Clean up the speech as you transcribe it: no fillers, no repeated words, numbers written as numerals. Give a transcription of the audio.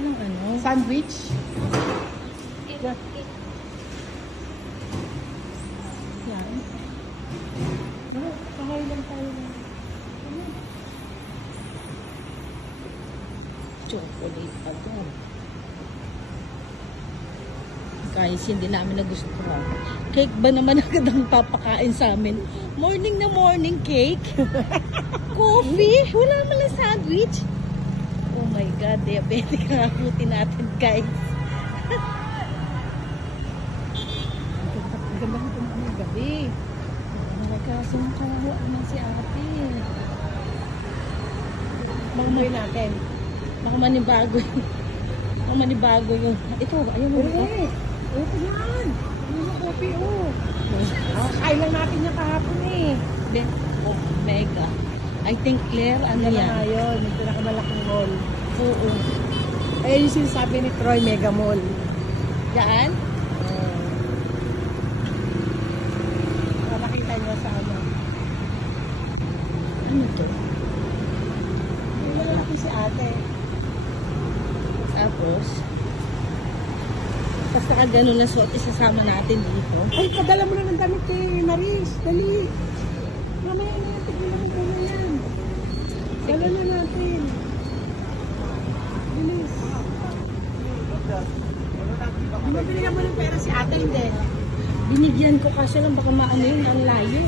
Walang ano. Sandwich. Yan. Ano? Kakain lang tayo. Chocolate pa to. Guys, hindi namin nagustuhan. Cake ba naman agad ang papakain sa amin? Morning na morning cake. Coffee? Wala man lang sandwich. Oh my God, diabetic ang akutin natin, guys. Ang ganda nito ng gabi. Kaso makawa naman si ate. Mamuhay natin. Baka manibago yung... Baka manibago yung... Ito, ayun mo. Ito yan. Ano yung coffee, oh. Kain lang natin yung kahapon eh. Then, oh, mega. I think Claire, ano Yan yan? na yun, yung pinakamalaking mall. Oo. Ayun yung sinasabi ni Troy, Mega Mall. Diyan? Nakita nyo sa ano. Ano to? Yung lalaki si ate. Tapos, basta ka ganun na suot, isasama natin dito. Ay, padala mo na ng damit kay Maris. Dali. Mamaya na yan. Tignan mo ko na yan. Dala na natin. Bilis. Mabili mo ng pera si ate, hindi. Binigyan ko kasi lang baka maano yun, ang layo.